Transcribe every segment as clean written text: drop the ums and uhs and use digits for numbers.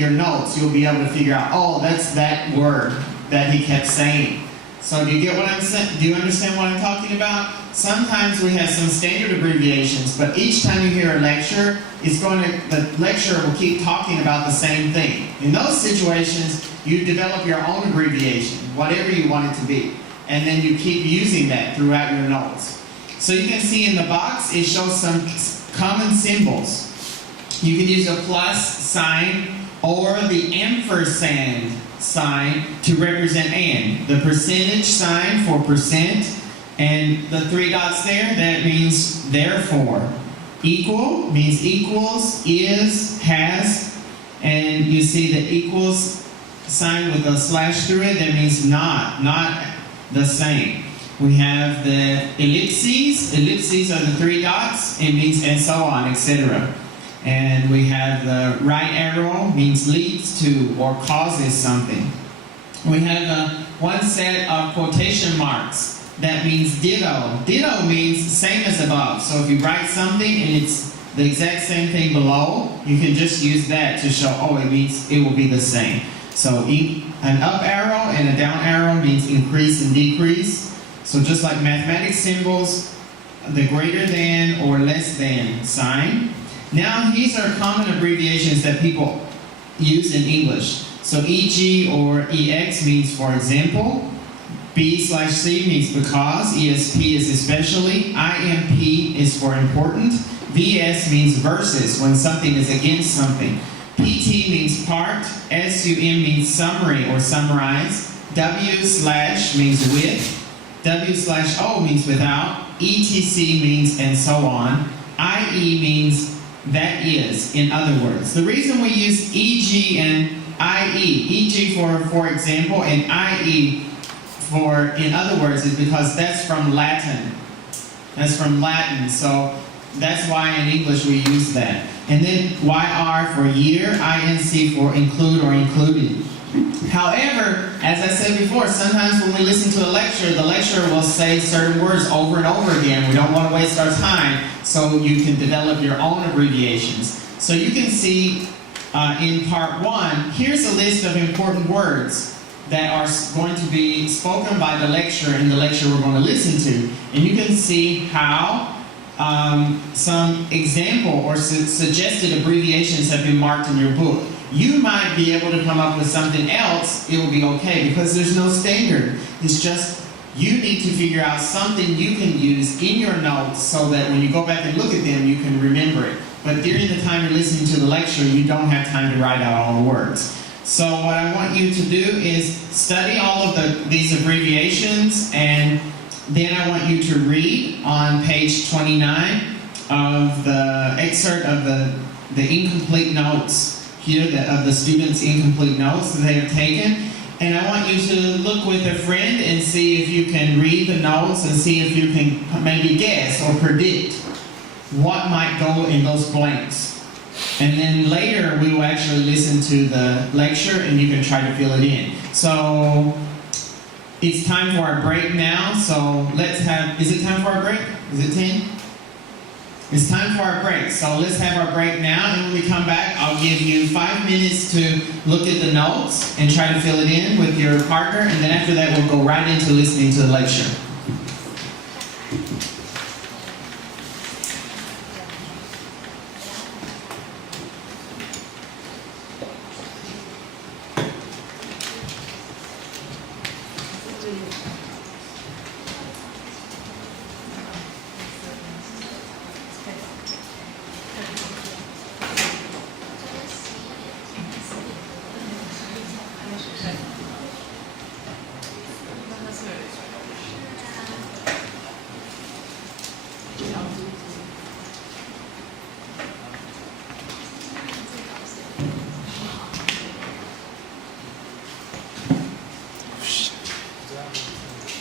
your notes, you'll be able to figure out, oh, that's that word that he kept saying. So do you get what I'm saying? Do you understand what I'm talking about? Sometimes we have some standard abbreviations, but each time you hear a lecture, the lecturer will keep talking about the same thing. In those situations, you develop your own abbreviation, whatever you want it to be. And then you keep using that throughout your notes. So you can see in the box, it shows some common symbols. You can use a plus sign or the ampersand sign to represent and. The percentage sign for percent, and the 3 dots there, that means therefore. Equal means equals, is, has, and you see the equals sign with a slash through it, that means not the same. We have the ellipses. Ellipses are the 3 dots, it means and so on, etc. And we have the right arrow, means leads to or causes something. We have one set of quotation marks. That means ditto. Ditto means same as above. So if you write something and it's the exact same thing below, you can just use that to show, oh, it means it will be the same. So an up arrow and a down arrow means increase and decrease. So just like mathematics symbols, the greater than or less than sign. Now these are common abbreviations that people use in English. So EG or EX means for example. B/C means because. ESP is especially. IMP is for important. VS means versus, when something is against something. PT means part. SUM means summary or summarize. W/ means with. W/O means without. ETC means and so on. IE means that is, in other words. The reason we use EG and IE, EG for example, and IE for in other words, is because that's from Latin. That's from Latin, so that's why in English we use that. And then YR for year, INC for include or included. However, as I said before, sometimes when we listen to a lecture, the lecturer will say certain words over and over again. We don't want to waste our time, so you can develop your own abbreviations. So you can see in part 1, here's a list of important words that are going to be spoken by the lecturer in the lecture we're going to listen to. And you can see how some example or suggested abbreviations have been marked in your book. You might be able to come up with something else, it will be okay, because there's no standard. It's just you need to figure out something you can use in your notes so that when you go back and look at them, you can remember it. But during the time you're listening to the lecture, you don't have time to write out all the words. So what I want you to do is study all of these abbreviations, and then I want you to read on page 29 of the excerpt of the incomplete notes here, of the students' incomplete notes that they have taken. And I want you to look with a friend and see if you can read the notes and see if you can maybe guess or predict what might go in those blanks. And then later we will actually listen to the lecture and you can try to fill it in. So it's time for our break now. So is it time for our break? Is it 10? It's time for our break. So let's have our break now, and when we come back, I'll give you 5 minutes to look at the notes and try to fill it in with your partner, and then after that we'll go right into listening to the lecture.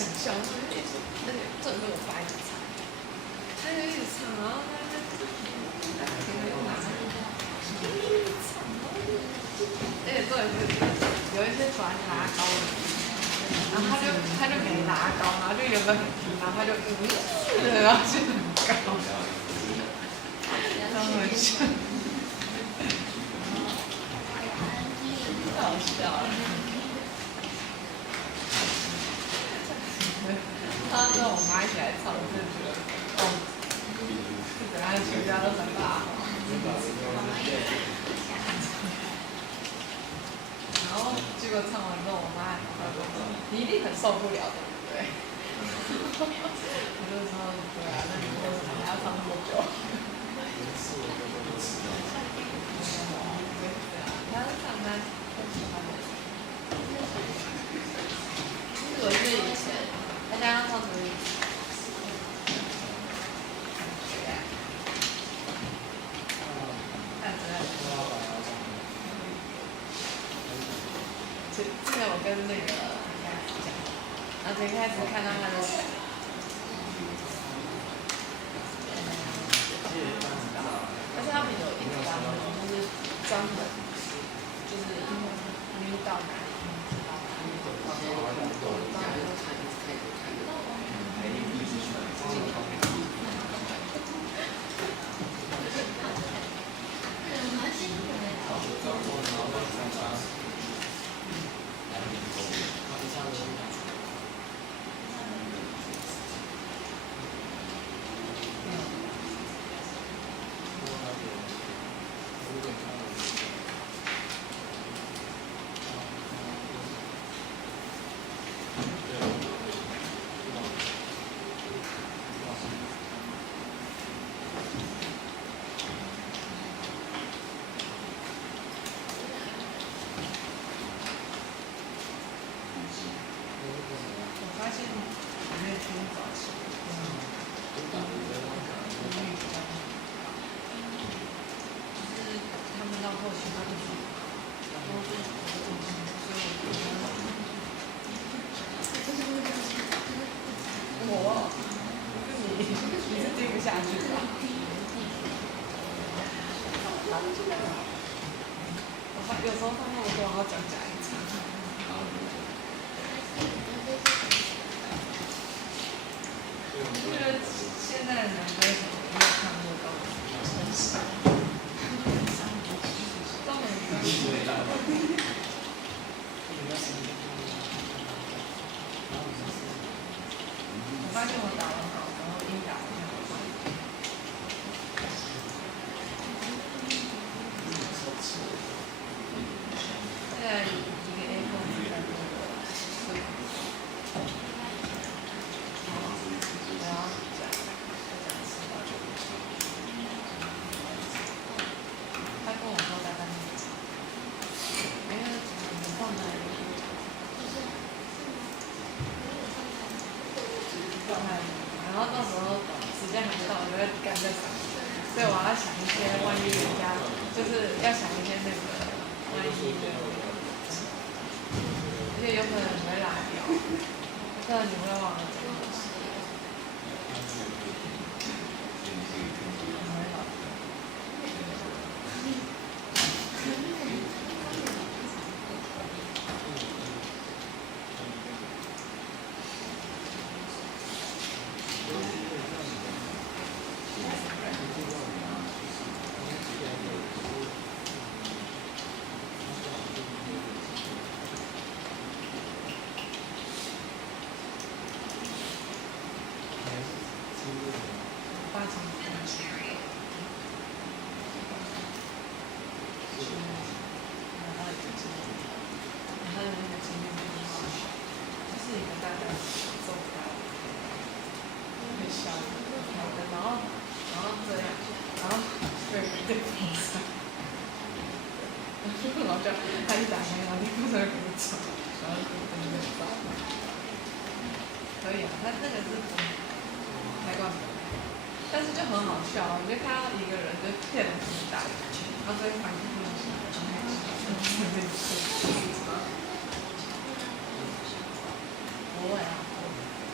想笑，而且正跟我爸一起唱，他就一直唱，然后他平常又拿着，一直唱，而且重点是有一些喜欢拉高的，然后他就没拉高，然后就原本很低，然后他就然后就很高，超好笑，太好笑了。他跟我妈一起来唱，我就觉得，哦，是怎样全家都很辣。然后结果唱完之后，我妈还说：“你一定很受不了，对不对？”我就说：“对啊，那你还要唱多久？”他唱他喜欢的，我是以前。大家要唱什么语？之前我跟那个讲，然后一开始看到他的，而且他们有一张就是专门就是迷到哪里，发现里面听早期，就是他们到后期他们去，我，你是听不下去吧？有时候他们我都要讲假一场。我觉得现在的男歌手没有看过高都没看。我发现我打完稿，然后音打得很好。现在一个 A4 纸在那个水。他跟我说大概因为你放在状态里，然后到时候时间还没到，我就会赶在上面，所以我要想一些万一人家就是要想一些那个万一的，而且有可能你会拉掉，有可能你会忘了这个东西。他一打开，然后立刻在给我找，然后就在那边找。可以啊，他那个是开关，但是就很好笑，你就看到一个人就骗了很大，然后所以反正就是不会啊。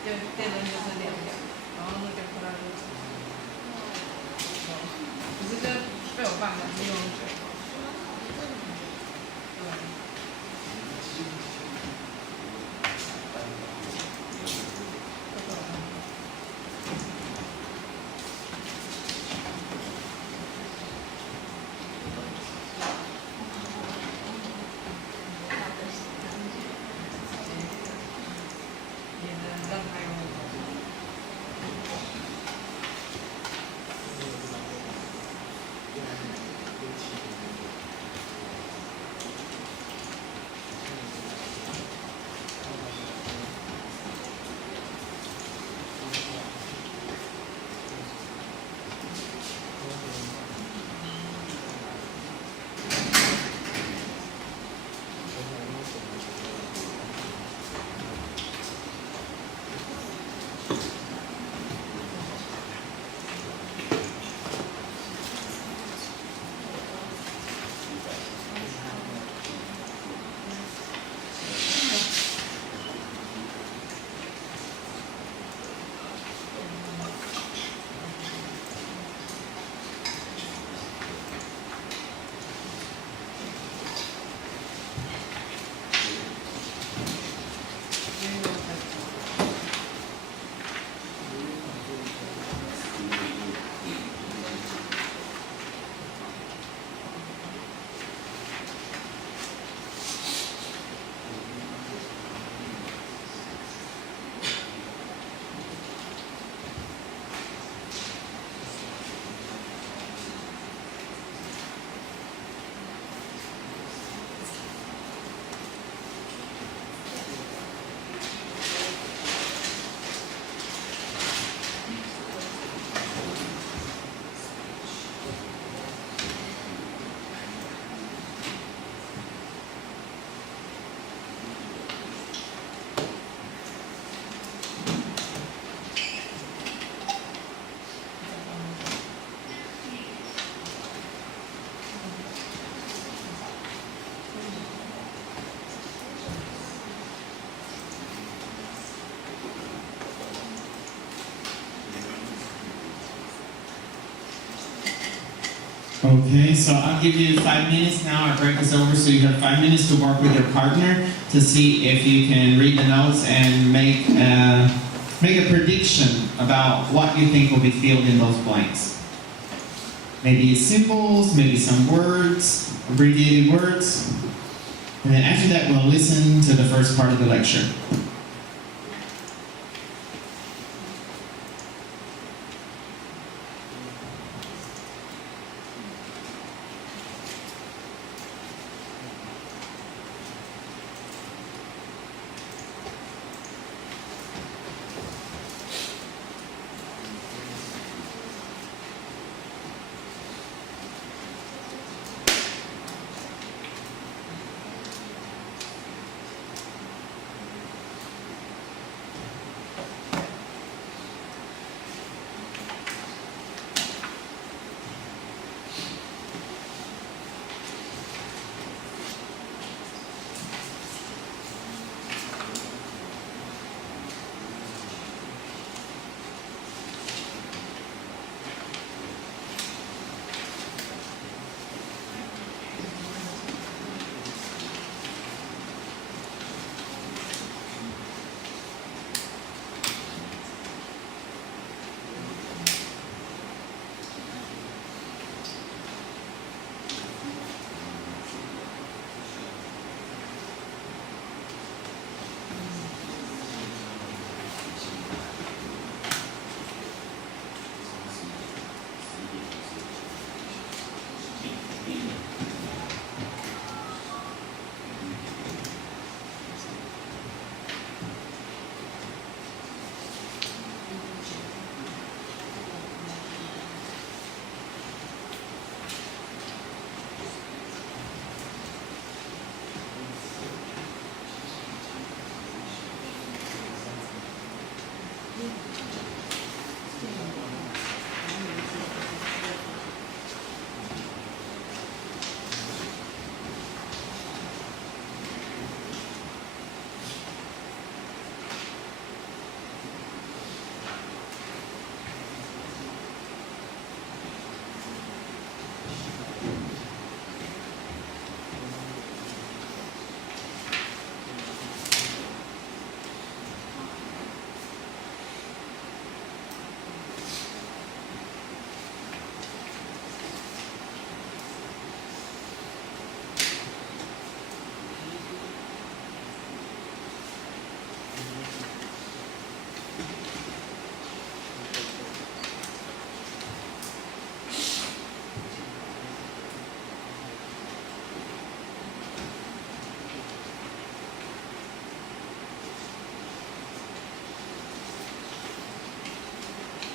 就电灯就是亮亮，然后那个后来就可是就被我爸讲是用9号，对。Okay, so I'll give you 5 minutes now. Our break is over, so you have 5 minutes to work with your partner to see if you can read the notes and make a prediction about what you think will be filled in those blanks. Maybe symbols, maybe some words, abbreviated words. And then after that, we'll listen to the first part of the lecture.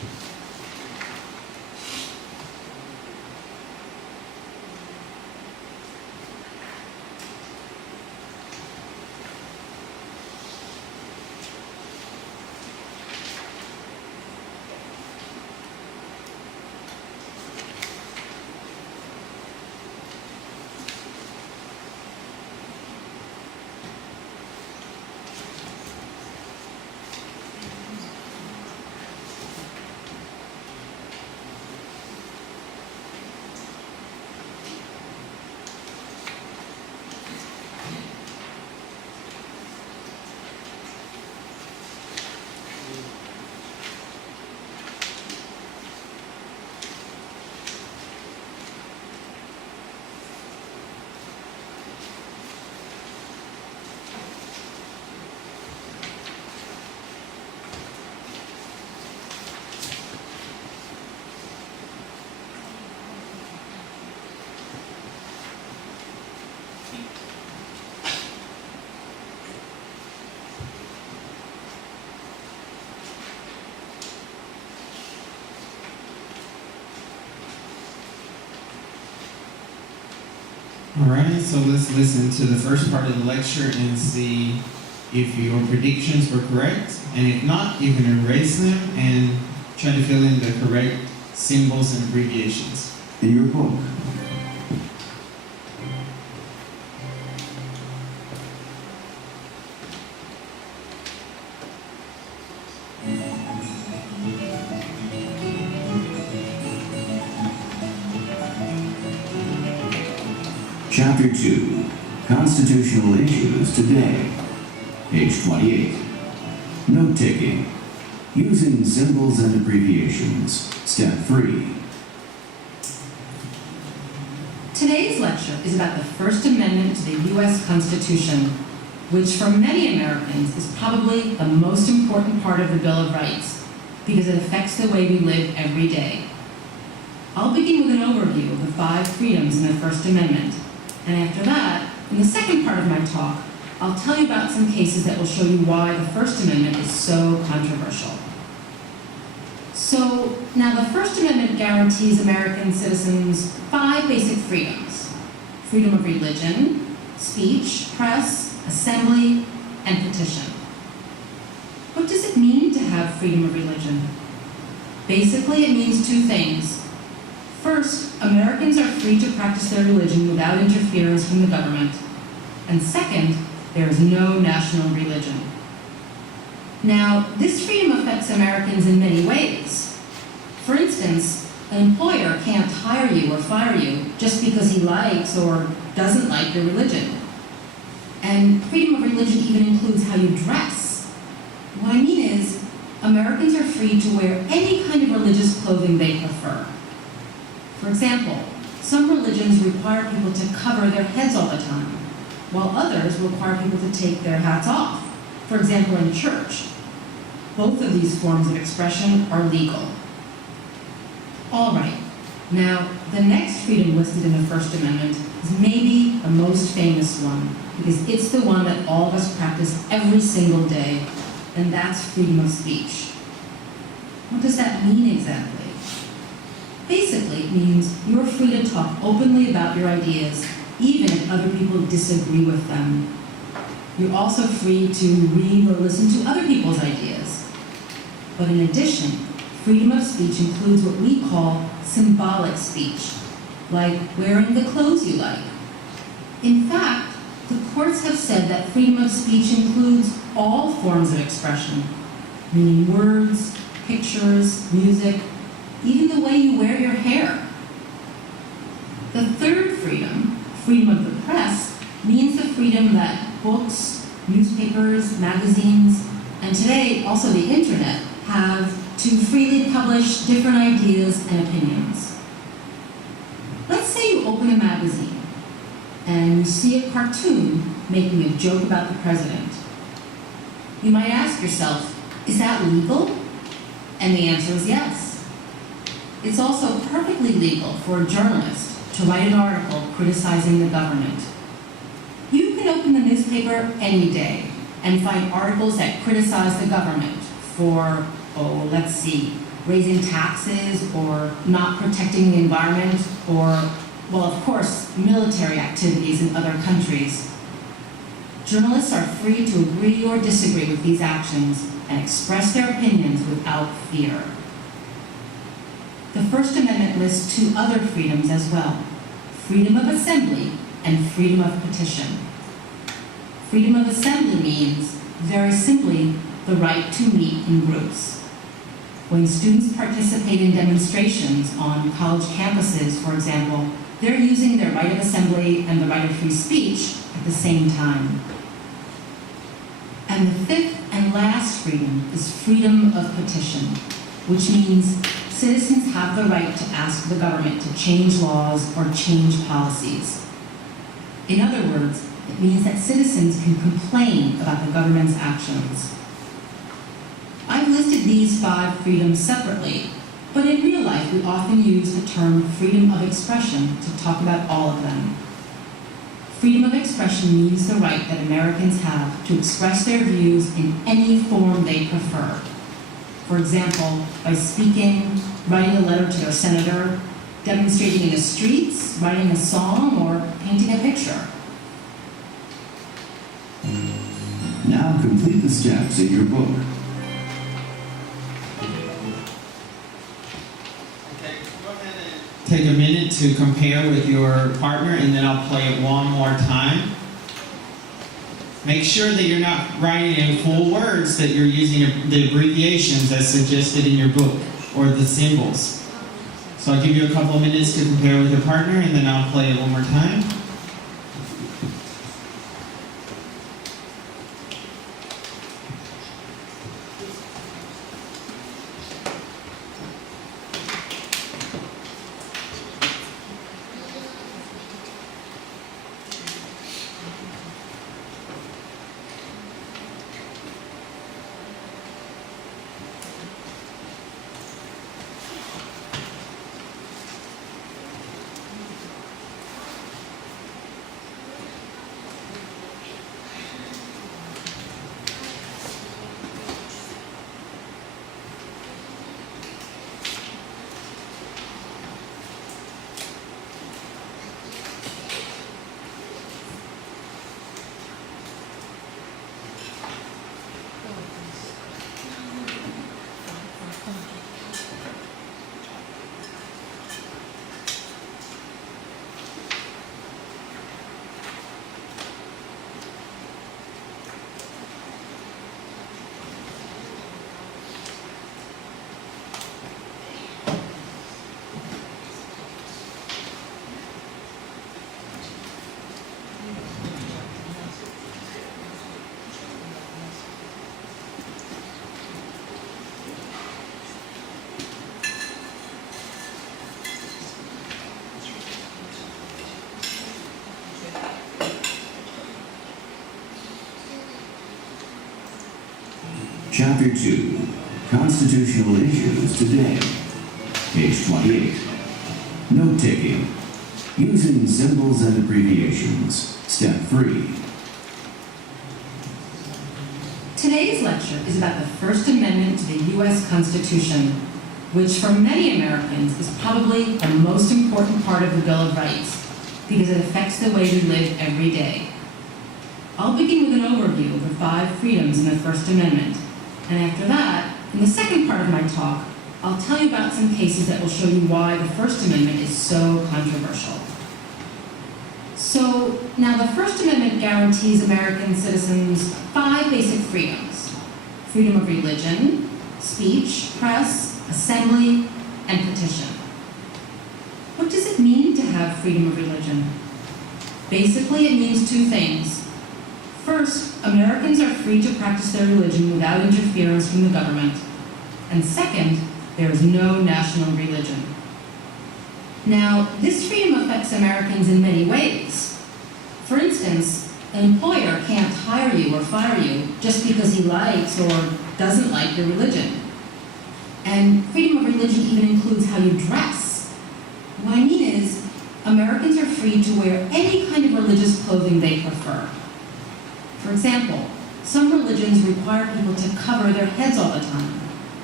All right, so let's listen to the first part of the lecture and see if your predictions were correct. And if not, you can erase them and try to fill in the correct symbols and abbreviations. In your book, Chapter 2, Constitutional Issues Today, page 28. Note-taking, using symbols and abbreviations, step 3. Today's lecture is about the First Amendment to the U.S. Constitution, which for many Americans is probably the most important part of the Bill of Rights, because it affects the way we live every day. I'll begin with an overview of the 5 freedoms in the First Amendment, and after that, in the second part of my talk, I'll tell you about some cases that will show you why the First Amendment is so controversial. So, now the First Amendment guarantees American citizens 5 basic freedoms: freedom of religion, speech, press, assembly, and petition. What does it mean to have freedom of religion? Basically, it means 2 things. First, Americans are free to practice their religion without interference from the government. And second, there is no national religion. Now, this freedom affects Americans in many ways. For instance, an employer can't hire you or fire you just because he likes or doesn't like your religion. And freedom of religion even includes how you dress. What I mean is, Americans are free to wear any kind of religious clothing they prefer. For example, some religions require people to cover their heads all the time, while others require people to take their hats off. For example, in church. Both of these forms of expression are legal. All right, now the next freedom listed in the First Amendment is maybe the most famous one, because it's the one that all of us practice every single day, and that's freedom of speech. What does that mean exactly? Basically, it means you're free to talk openly about your ideas, even if other people disagree with them. You're also free to read or listen to other people's ideas. But in addition, freedom of speech includes what we call symbolic speech, like wearing the clothes you like. In fact, the courts have said that freedom of speech includes all forms of expression, meaning words, pictures, music, even the way you wear your hair. The third freedom, freedom of the press, means the freedom that books, newspapers, magazines, and today also the internet have to freely publish different ideas and opinions. Let's say you open a magazine and you see a cartoon making a joke about the president. You might ask yourself, is that legal? And the answer is yes. It's also perfectly legal for a journalist to write an article criticizing the government. You can open the newspaper any day and find articles that criticize the government for, let's see, raising taxes or not protecting the environment or, well, of course, military activities in other countries. Journalists are free to agree or disagree with these actions and express their opinions without fear. The First Amendment lists two other freedoms as well: freedom of assembly and freedom of petition. Freedom of assembly means, very simply, the right to meet in groups. When students participate in demonstrations on college campuses, for example, they're using their right of assembly and the right of free speech at the same time. And the fifth and last freedom is freedom of petition, which means citizens have the right to ask the government to change laws or change policies. In other words, it means that citizens can complain about the government's actions. I've listed these 5 freedoms separately, but in real life we often use the term freedom of expression to talk about all of them. Freedom of expression means the right that Americans have to express their views in any form they prefer. For example, by speaking, writing a letter to their senator, demonstrating in the streets, writing a song, or painting a picture. Now complete the steps in your book. Okay, go ahead and take a minute to compare with your partner, and then I'll play it one more time. Make sure that you're not writing in full words, that you're using the abbreviations as suggested in your book, or the symbols. So I'll give you a couple of minutes to compare with your partner, and then I'll play it one more time. Chapter 2, Constitutional Issues Today, page 28. Note-taking, using symbols and abbreviations, step 3. Today's lecture is about the First Amendment to the U.S. Constitution, which for many Americans is probably the most important part of the Bill of Rights, because it affects the way we live every day. I'll begin with an overview of the 5 freedoms in the First Amendment, and after that, in the second part of my talk, I'll tell you about some cases that will show you why the First Amendment is so controversial. So, now the First Amendment guarantees American citizens 5 basic freedoms: freedom of religion, speech, press, assembly, and petition. What does it mean to have freedom of religion? Basically, it means 2 things. First, Americans are free to practice their religion without interference from the government. And second, there is no national religion. Now, this freedom affects Americans in many ways. For instance, an employer can't hire you or fire you just because he likes or doesn't like your religion. And freedom of religion even includes how you dress. What I mean is, Americans are free to wear any kind of religious clothing they prefer. For example, some religions require people to cover their heads all the time.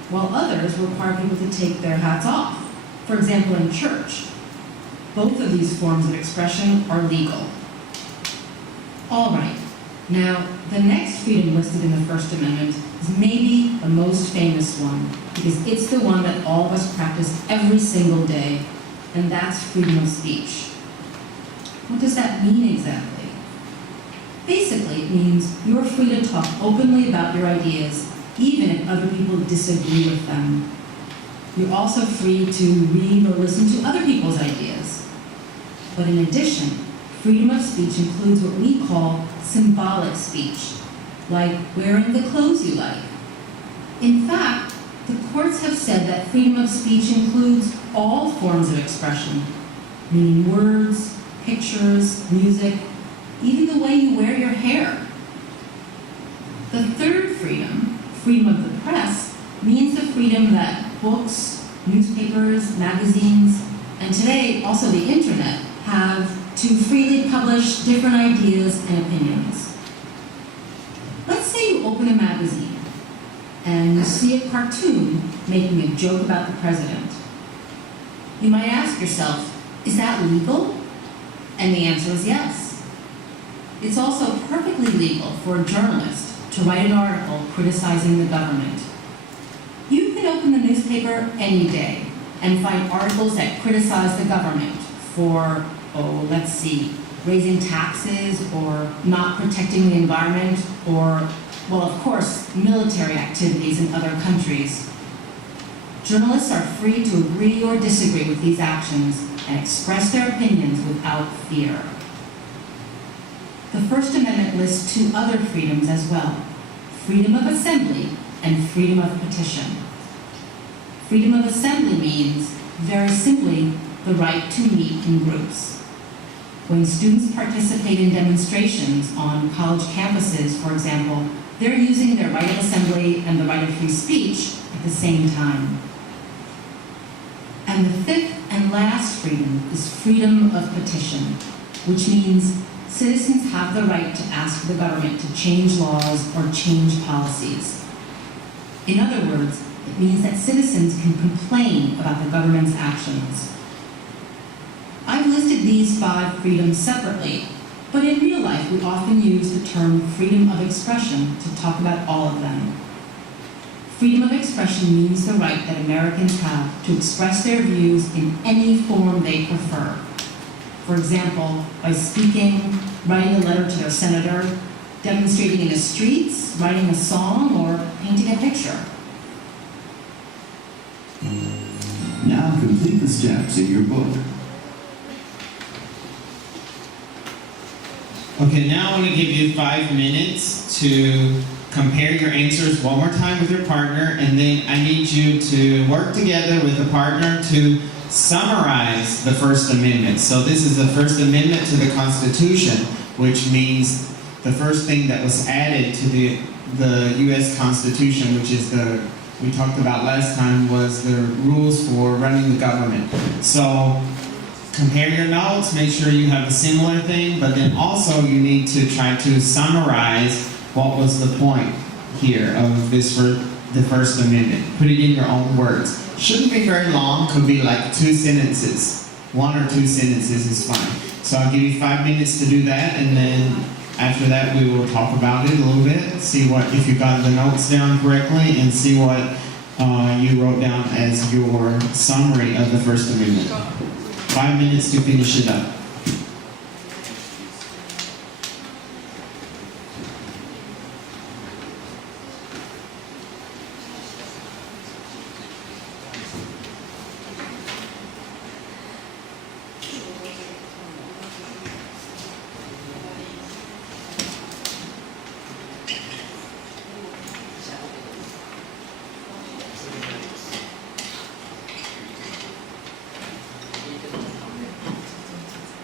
while others require people to take their hats off. For example, in church, both of these forms of expression are legal. All right, now the next freedom listed in the First Amendment is maybe the most famous one, because it's the one that all of us practice every single day, and that's freedom of speech. What does that mean exactly? Basically, it means you're free to talk openly about your ideas, even if other people disagree with them. You're also free to read or listen to other people's ideas. But in addition, freedom of speech includes what we call symbolic speech, like wearing the clothes you like. In fact, the courts have said that freedom of speech includes all forms of expression, meaning words, pictures, music, even the way you wear your hair. The third freedom, freedom of the press, means the freedom that books, newspapers, magazines, and today also the internet have to freely publish different ideas and opinions. Let's say you open a magazine and you see a cartoon making a joke about the president. You might ask yourself, is that legal? And the answer is yes. It's also perfectly legal for a journalist to write an article criticizing the government. You can open the newspaper any day and find articles that criticize the government for, raising taxes or not protecting the environment or, of course, military activities in other countries. Journalists are free to agree or disagree with these actions and express their opinions without fear. The First Amendment lists two other freedoms as well: freedom of assembly and freedom of petition. Freedom of assembly means, very simply, the right to meet in groups. When students participate in demonstrations on college campuses, for example, they're using their right of assembly and the right of free speech at the same time. And the fifth and last freedom is freedom of petition, which means citizens have the right to ask the government to change laws or change policies. In other words, it means that citizens can complain about the government's actions. I've listed these 5 freedoms separately, but in real life we often use the term freedom of expression to talk about all of them. Freedom of expression means the right that Americans have to express their views in any form they prefer. For example, by speaking, writing a letter to their senator, demonstrating in the streets, writing a song, or painting a picture. Now complete the steps in your book. Okay, now I want to give you 5 minutes to compare your answers one more time with your partner, and then I need you to work together with the partner to summarize the First Amendment. So this is the First Amendment to the Constitution, which means the first thing that was added to the U.S. Constitution, which is we talked about last time, was the rules for running the government. So compare your notes, make sure you have a similar thing, but then also you need to try to summarize what was the point here of the First Amendment. Put it in your own words. Shouldn't be very long, could be like 2 sentences. 1 or 2 sentences is fine. So I'll give you 5 minutes to do that, and then after that we will talk about it a little bit, see if you got the notes down correctly, and see what you wrote down as your summary of the First Amendment. 5 minutes to finish it up.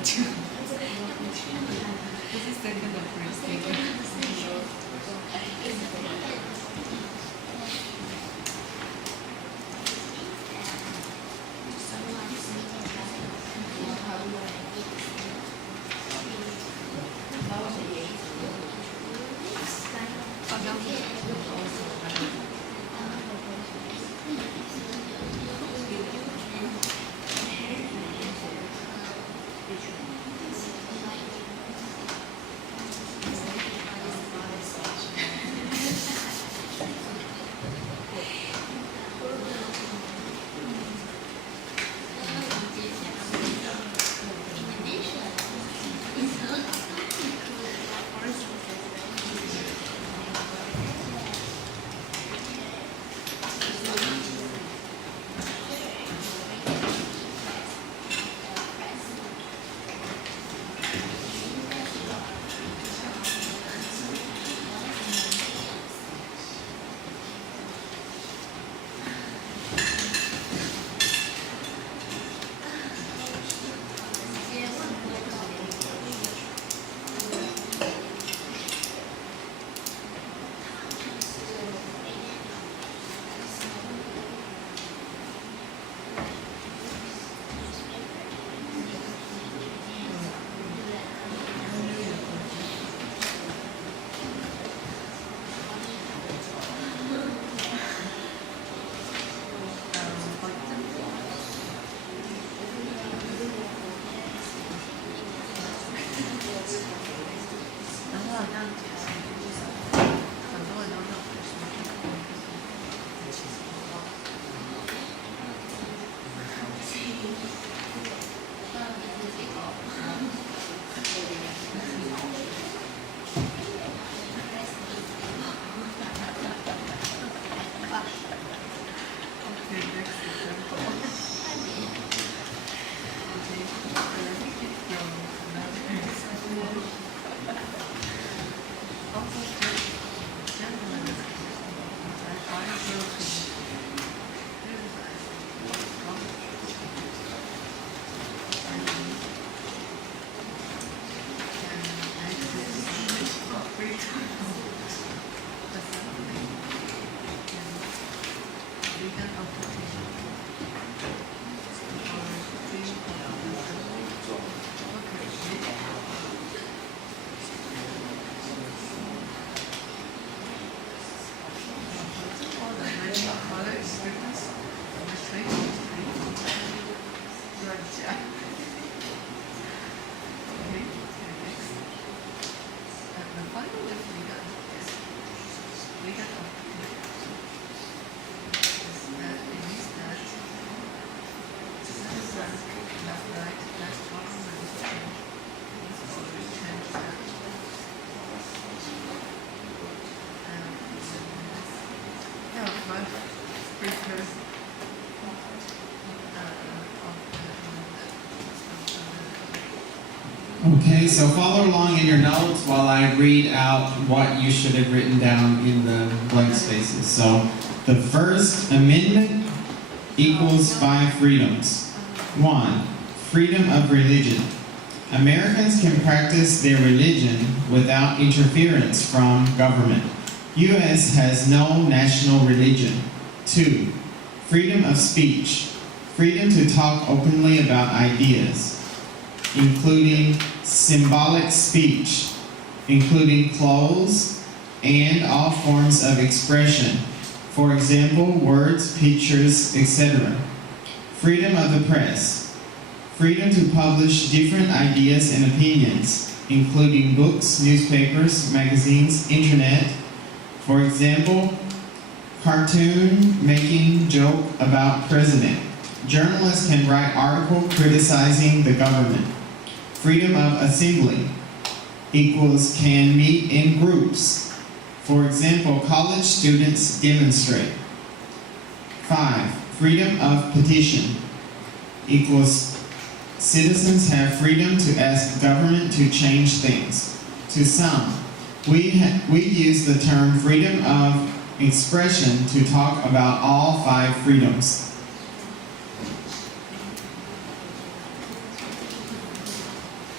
two. This is second or first taker. Okay, so follow along in your notes while I read out what you should have written down in the blank spaces. So, the First Amendment equals 5 freedoms. 1. Freedom of religion. Americans can practice their religion without interference from government. U.S. has no national religion. 2. Freedom of speech. Freedom to talk openly about ideas, including symbolic speech, including clothes and all forms of expression. For example, words, pictures, etc. Freedom of the press. Freedom to publish different ideas and opinions, including books, newspapers, magazines, internet. For example, cartoon making joke about president. Journalists can write article criticizing the government. Freedom of assembly equals can meet in groups. For example, college students demonstrate. 5. Freedom of petition equals citizens have freedom to ask government to change things. To some, we use the term freedom of expression to talk about all 5 freedoms.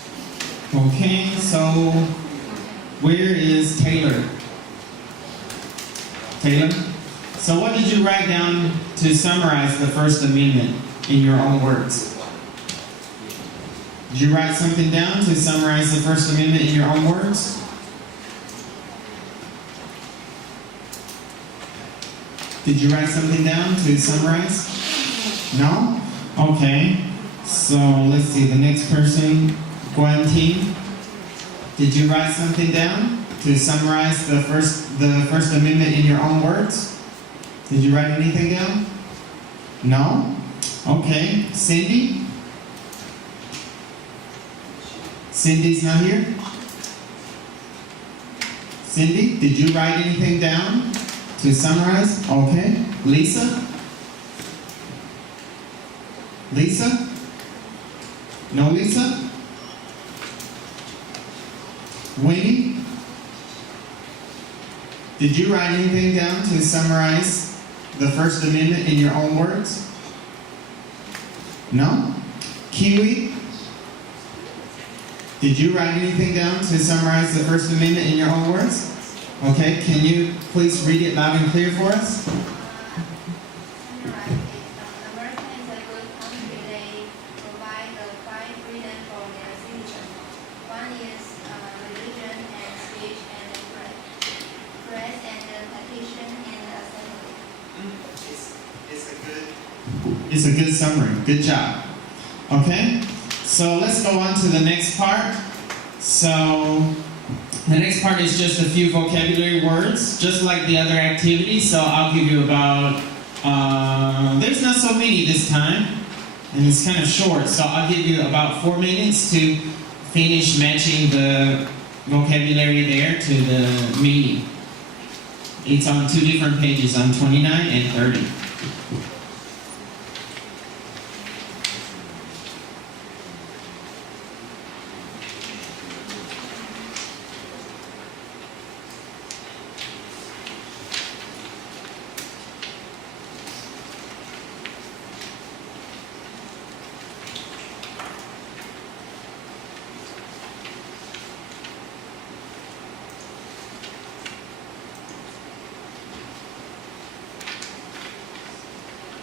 Okay, so where is Taylor? Taylor? So what did you write down to summarize the First Amendment in your own words? Did you write something down to summarize the First Amendment in your own words? Did you write something down to summarize? No? Okay. So let's see, the next person, Guan. Did you write something down to summarize the First Amendment in your own words? Did you write anything down? No? Okay. Cindy? Cindy's not here? Cindy, did you write anything down to summarize? Okay. Lisa? Lisa? No Lisa? Winnie? Did you write anything down to summarize the First Amendment in your own words? No? Kiwi? Did you write anything down to summarize the First Amendment in your own words? Okay, can you please read it loud and clear for us? America is a good country. They provide the five freedoms for their citizens. One is religion and speech and press and petition and assembly. It's a good summary. Good job. Okay, so let's go on to the next part. So the next part is just a few vocabulary words, just like the other activities. So I'll give you about, there's not so many this time, and it's kind of short. So I'll give you about 4 minutes to finish matching the vocabulary there to the meaning. It's on 2 different pages, on 29 and 30.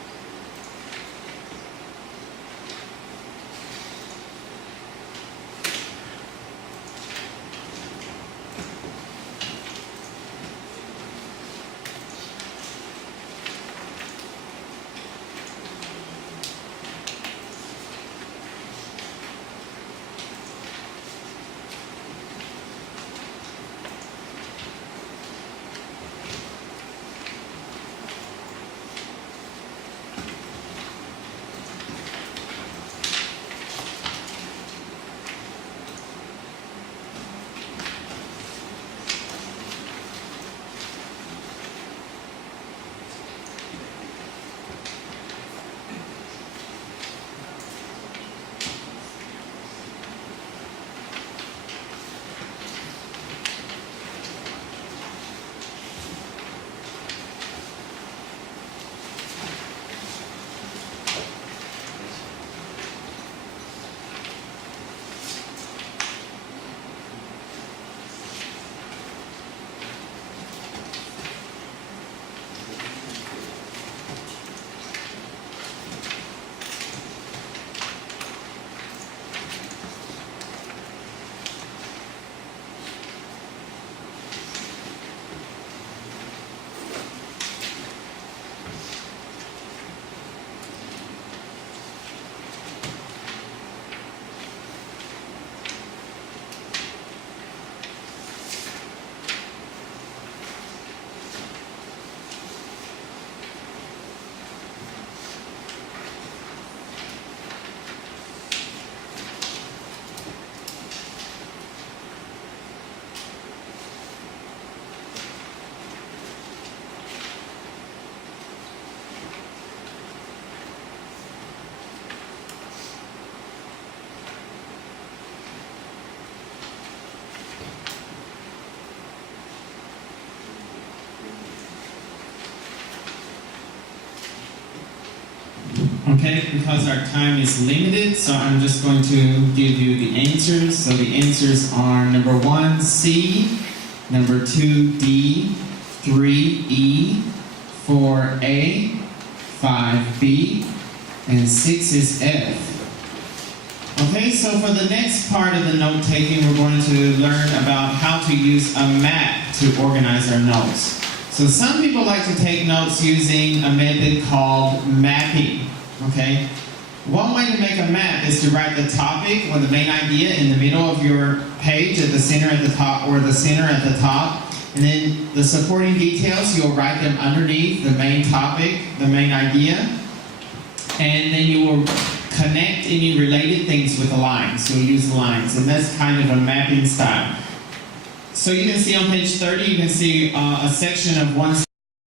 Okay, because our time is limited, so I'm just going to give you the answers. So the answers are number 1, C, number 2, D, 3, E, 4, A, 5, B, and 6 is F. Okay, so for the next part of the note taking, we're going to learn about how to use a map to organize our notes. So some people like to take notes using a method called mapping. Okay, one way to make a map is to write the topic or the main idea in the middle of your page, at the center at the top, or the center at the top, and then the supporting details, you'll write them underneath the main topic, the main idea, and then you will connect any related things with the lines. You'll use lines, and that's kind of a mapping style. So you can see on page 30, you can see a section of one